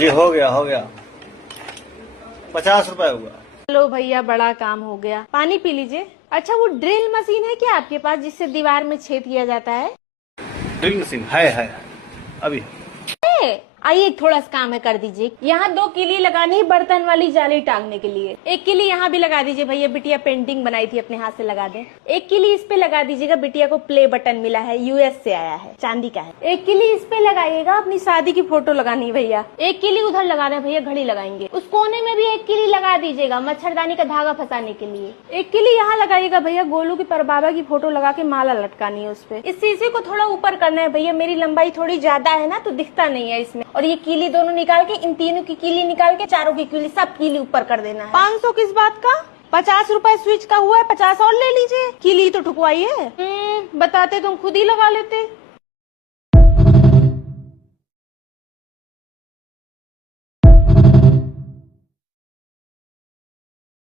जी हो गया 50 रुपए हुआ। चलो भैया बड़ा काम हो गया, पानी पी लीजिए। अच्छा वो ड्रिल मशीन है क्या आपके पास जिससे दीवार में छेद किया जाता है? ड्रिल मशीन है अभी। आइए थोड़ा सा काम है कर दीजिए। यहाँ 2 किली लगानी है बर्तन वाली जाली टांगने के लिए। 1 किली यहाँ भी लगा दीजिए भैया, बिटिया पेंटिंग बनाई थी अपने हाथ से, लगा दें। 1 किली इस पे लगा दीजिएगा, बिटिया को प्ले बटन मिला है, यूएस से आया है, चांदी का है। 1 किली इस पे लगाइएगा, अपनी शादी की फोटो लगानी है भैया। 1 किली उधर लगाना है भैया, घड़ी लगाएंगे। उस कोने में भी 1 किली लगा दीजिएगा मच्छरदानी का धागा फंसाने के लिए। 1 किली यहाँ लगाइएगा भैया, गोलू की परबाबा की फोटो लगा के माला लटकानी है उस पे। इस शीशे को थोड़ा ऊपर करना है भैया, मेरी लंबाई थोड़ी ज्यादा है ना तो दिखता नहीं है इसमें। और ये कीली दोनों निकाल के, इन तीनों की कीली निकाल के, चारों की कीली, सब कीली ऊपर कर देना है। 500 किस बात का? 50 रुपए स्विच का हुआ है, 50 और ले लीजिए। कीली तो ठुकवाई है। बताते तुम खुद ही लगा लेते।